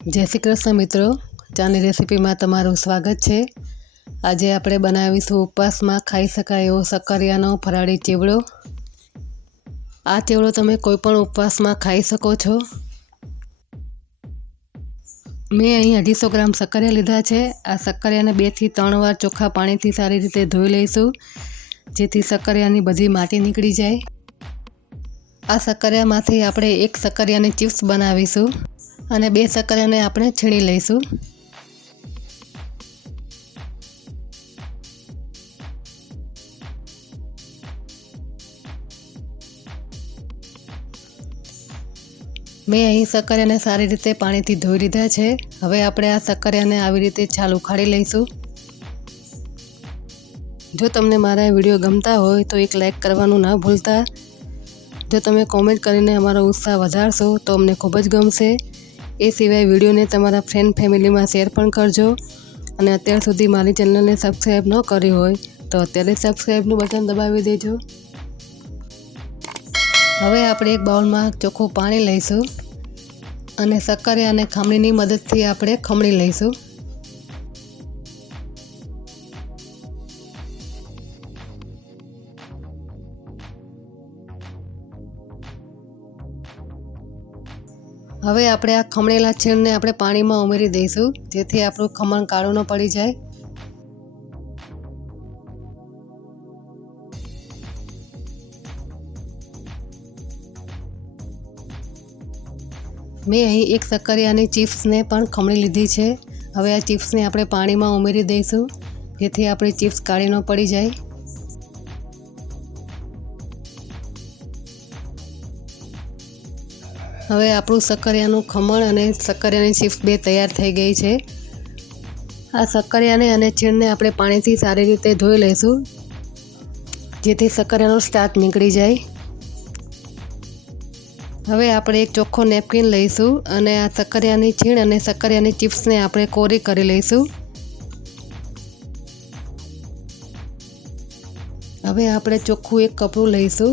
જય શ્રી કૃષ્ણ મિત્રો. ચાની રેસીપીમાં તમારું સ્વાગત છે. આજે આપણે બનાવીશું ઉપવાસમાં ખાઈ શકાય એવો સક્કરિયાનો ફરાળી ચેવડો. આ ચેવડો તમે કોઈપણ ઉપવાસમાં ખાઈ શકો છો. મેં અહીં અઢીસો ગ્રામ સક્કરિયા લીધા છે. આ સક્કરિયાને બેથી ત્રણ વાર ચોખ્ખા પાણીથી સારી રીતે ધોઈ લઈશું, જેથી સક્કરિયાની બધી માટી નીકળી જાય. આ સક્કરિયામાંથી આપણે એક સક્કરિયાની ચિપ્સ બનાવીશું. અને બે સક્કરિયાને આપણે છીણી લઈશું. મેં અહીં સક્કરિયાને સારી રીતે પાણીથી ધોઈ લીધા છે. હવે આપણે આ સક્કરિયાને આવી રીતે છાલ ઉખાડી લઈશું. જો તમને મારા વીડિયો ગમતા હોય તો એક લાઈક કરવાનું ના ભૂલતા. જો તમે કોમેન્ટ કરીને અમારો ઉત્સાહ વધારશો તો અમને ખૂબ જ ગમશે. એ સિવાય વિડીયોને તમારા ફ્રેન્ડ ફેમિલીમાં શેર પણ કરજો. અને અત્યાર સુધી મારી ચેનલને સબસ્ક્રાઈબ ન કરી હોય, તો અત્યારે સબસ્ક્રાઈબનું બટન દબાવી દેજો. હવે આપણે એક બાઉલમાં ચોખ્ખું પાણી લઈશું. અને સક્કરિયા અને ખમણીની મદદથી આપણે ખમણી લઈશું. હવે આપણે આ ખમણેલા છીણને આપણે પાણીમાં ઉમેરી દઈશું, જેથી આપણું ખમણ કાળું ન પડી જાય. મેં અહીં એક સક્કરિયાની ચિપ્સને પણ ખમણી લીધી છે. હવે આ ચિપ્સને આપણે પાણીમાં ઉમેરી દઈશું, જેથી આપણી ચિપ્સ કાળી ન પડી જાય. હવે આપણું સક્કરિયાનું ખમણ અને સક્કરિયાની ચિપ્સ બે તૈયાર થઈ ગઈ છે. આ સક્કરિયાને અને છીણને આપણે પાણીથી સારી રીતે ધોઈ લઈશું, જેથી સક્કરિયાનો સ્ટાર્ચ નીકળી જાય. હવે આપણે એક ચોખ્ખો નેપકિન લઈશું અને આ સક્કરિયાની છીણ અને સક્કરિયાની ચિપ્સને આપણે કોરી કરી લઈશું. હવે આપણે ચોખ્ખું એક કપડું લઈશું.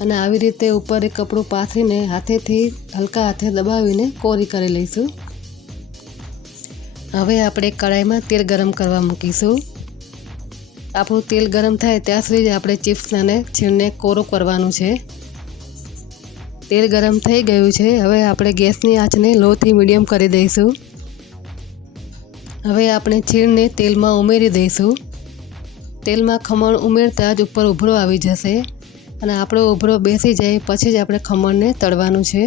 અને આવી રીતે ઉપર એક કપડું પાથરીને હાથેથી હલકા હાથે દબાવીને કોરી કરી લઈશું. હવે આપણે કઢાઈમાં તેલ ગરમ કરવા મૂકીશું. આપણું તેલ ગરમ થાય ત્યાં સુધી જ આપણે ચિપ્સ અને છીણને કોરો કરવાનું છે. તેલ ગરમ થઈ ગયું છે, હવે આપણે ગેસની આંચને લોથી મીડિયમ કરી દઈશું. હવે આપણે છીણને તેલમાં ઉમેરી દઈશું. તેલમાં ખમણ ઉમેરતા જ ઉપર ઉભરો આવી જશે. અને આપણો ઉભરો બેસી જાય પછી જ આપણે ખમણને તળવાનું છે.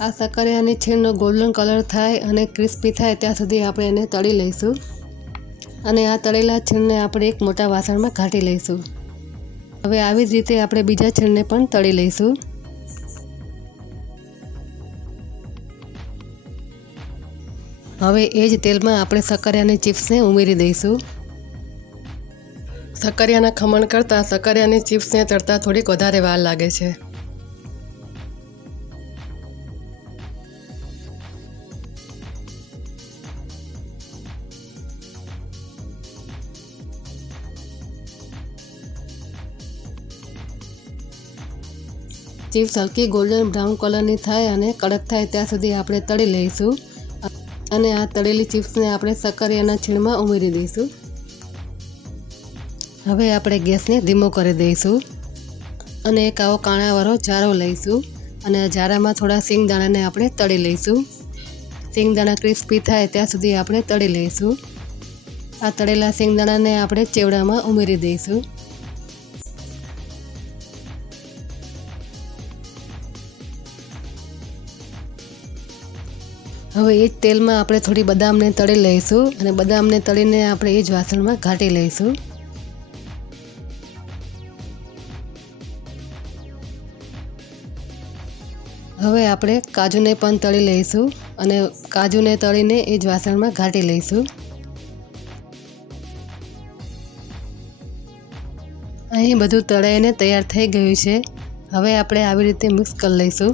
આ સકરિયાની છીણનો ગોલ્ડન કલર થાય અને ક્રિસ્પી થાય ત્યાં સુધી આપણે એને તળી લઈશું. અને આ તળેલા છીણને આપણે એક મોટા વાસણમાં ઘાટી લઈશું. હવે આવી જ રીતે આપણે બીજા છીણને પણ તળી લઈશું. હવે એ જ તેલમાં આપણે સક્કરિયાની ચિપ્સને ઉમેરી દઈશું. સક્કરિયાના ખમણ કરતાં સક્કરિયાની ચિપ્સને તળતા થોડીક વધારે વાર લાગે છે. ચિપ્સ હલકી ગોલ્ડન બ્રાઉન કલરની થાય અને કડક થાય ત્યાં સુધી આપણે તળી લઈશું. અને આ તળેલી ચિપ્સને આપણે સક્કરિયાના છીણમાં ઉમેરી દઈશું. હવે આપણે ગેસને ધીમો કરી દઈશું. અને એક આવો કાણાવાળો જારો લઈશું અને આ જારામાં થોડા સિંગદાણાને આપણે તળી લઈશું. સિંગદાણા ક્રિસ્પી થાય ત્યાં સુધી આપણે તળી લઈશું. આ તળેલા સિંગદાણાને આપણે ચેવડામાં ઉમેરી દઈશું. હવે એ જ તેલમાં આપણે થોડી બદામને તળી લઈશું અને બદામને તળીને આપણે એ જ વાસણમાં ઘાટી લઈશું. હવે આપણે કાજુને પણ તળી લઈશું અને કાજુને તળીને એ જ વાસણમાં ઘાટી લઈશું. અહીં બધું તળાઈને તૈયાર થઈ ગયું છે. હવે આપણે આવી રીતે મિક્સ કરી લઈશું.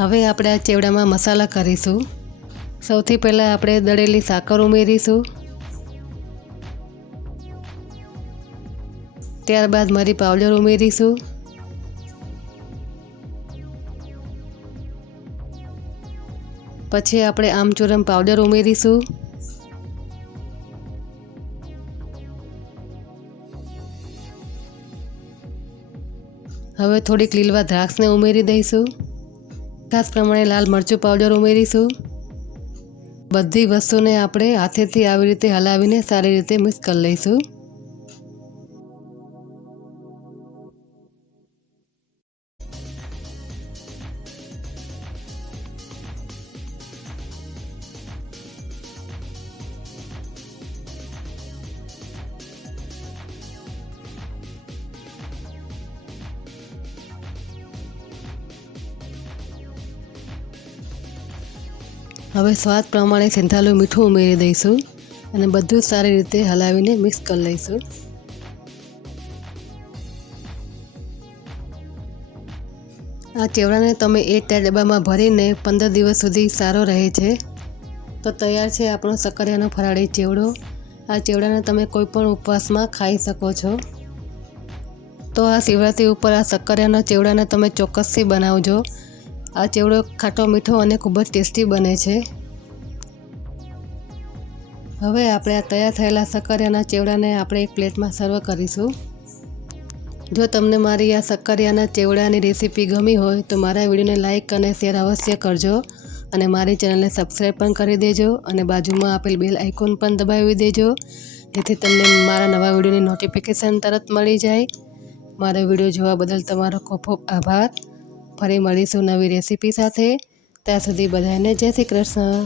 હવે આપણે આ ચેવડામાં મસાલા કરીશું. સૌથી પહેલાં આપણે દળેલી સાકર ઉમેરીશું. ત્યારબાદ મરી પાવડર ઉમેરીશું. પછી આપણે આમચૂરમ પાવડર ઉમેરીશું. હવે થોડીક લીલવા દ્રાક્ષને ઉમેરી દઈશું. ખાસ પ્રમાણે લાલ મરચું પાવડર ઉમેરીશું. બધી વસ્તુને આપણે હાથેથી આવી રીતે હલાવીને સારી રીતે મિક્સ કરી લઈશું. હવે સ્વાદ પ્રમાણે સેંધાલું મીઠું ઉમેરી દઈશું અને બધું સારી રીતે હલાવીને મિક્સ કરી લઈશું. આ ચેવડાને તમે એક ટાયર ડબ્બામાં ભરીને પંદર દિવસ સુધી સારો રહે છે. તો તૈયાર છે આપણો સક્કરિયાનો ફરાળી ચેવડો. આ ચેવડાને તમે કોઈ પણ ઉપવાસમાં ખાઈ શકો છો. તો આ શિવરાત્રી ઉપર આ સકરિયાના ચેવડાને તમે ચોક્કસથી બનાવજો. આ ચેવડો ખાટો મીઠો અને ખૂબ જ ટેસ્ટી બને છે. હવે આપણે આ તૈયાર થયેલા સક્કરિયાના ચેવડાને આપણે એક પ્લેટમાં સર્વ કરીશું. જો તમને મારી આ સક્કરિયાના ચેવડાની રેસીપી ગમી હોય તો મારા વિડીયોને લાઇક અને શેર અવશ્ય કરજો અને મારી ચેનલને સબસ્ક્રાઈબ પણ કરી દેજો અને બાજુમાં આપેલ બેલ આઇકોન પણ દબાવી દેજો. જેથી તમને મારા નવા વિડીયોની નોટિફિકેશન તરત મળી જાય. મારો વીડિયો જોવા બદલ તમારો ખૂબ ખૂબ આભાર. ફરી મળીશું નવી રેસીપી સાથે. ત્યાં સુધી બધાને જય શ્રી કૃષ્ણ.